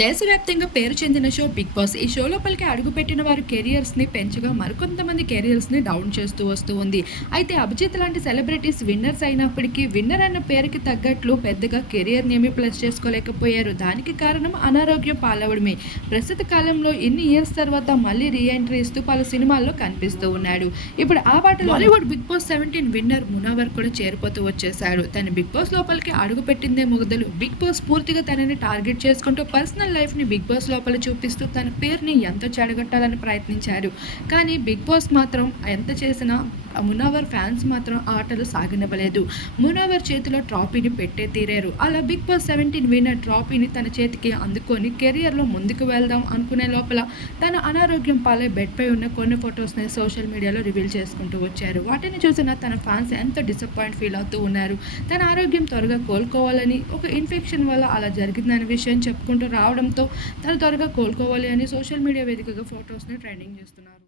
దేశవ్యాప్తంగా పేరు చెందిన షో బిగ్ బాస్. ఈ షో లోపలికి అడుగుపెట్టిన వారు కెరియర్స్ని పెంచగా మరికొంతమంది కెరియర్స్ని డౌన్ చేస్తూ వస్తూ ఉంది. అయితే అభిజిత్ లాంటి సెలబ్రిటీస్ విన్నర్స్ అయినప్పటికీ విన్నర్ అన్న పేరుకి తగ్గట్లు పెద్దగా కెరియర్ ఏమీ ప్లస్ చేసుకోలేకపోయారు. దానికి కారణం అనారోగ్యం పాలవడమే. ప్రస్తుత కాలంలో ఇన్ని ఇయర్స్ తర్వాత మళ్ళీ రీఎంట్రీ ఇస్తూ పలు సినిమాల్లో కనిపిస్తూ ఉన్నాడు. ఇప్పుడు ఆ పాట Bollywood Bigg Boss seventeen winner Munawar కూడా చేరిపోతూ వచ్చేసాడు తన బిగ్ బాస్ లోపలికి అడుగు పెట్టిందే మొదలు బిగ్ బాస్ పూర్తిగా తనని టార్గెట్ చేసుకుంటూ పర్సనల్ లైఫ్ని బిగ్ బాస్ లోపల చూపిస్తూ తన పేరుని ఎంతో చెడగొట్టాలని ప్రయత్నించారు. కానీ బిగ్ బాస్ మాత్రం ఎంత చేసినా మునావర్ ఫ్యాన్స్ మాత్రం ఆటలు సాగనివ్వలేదు. మునావర్ చేతిలో ట్రాఫీని పెట్టే తీరారు. అలా బిగ్ బాస్ సెవెంటీన్ విన్నర్ ట్రాఫీని తన చేతికి అందుకొని కెరియర్లో ముందుకు వెళ్దాం అనుకునే లోపల తన అనారోగ్యం పాలై బెడ్పై ఉన్న కొన్ని ఫొటోస్ని సోషల్ మీడియాలో రివీల్ చేసుకుంటూ వచ్చారు. వాటిని చూసిన తన ఫ్యాన్స్ ఎంత డిసప్పాయింట్ ఫీల్ అవుతూ ఉన్నారు. తన ఆరోగ్యం త్వరగా కోలుకోవాలని ఒక ఇన్ఫెక్షన్ వల్ల అలా జరిగిందనే విషయం చెప్పుకుంటూ రావడంతో తను త్వరగా కోలుకోవాలి అని సోషల్ మీడియా వేదికగా ఫొటోస్ని ట్రెండింగ్ చేస్తున్నారు.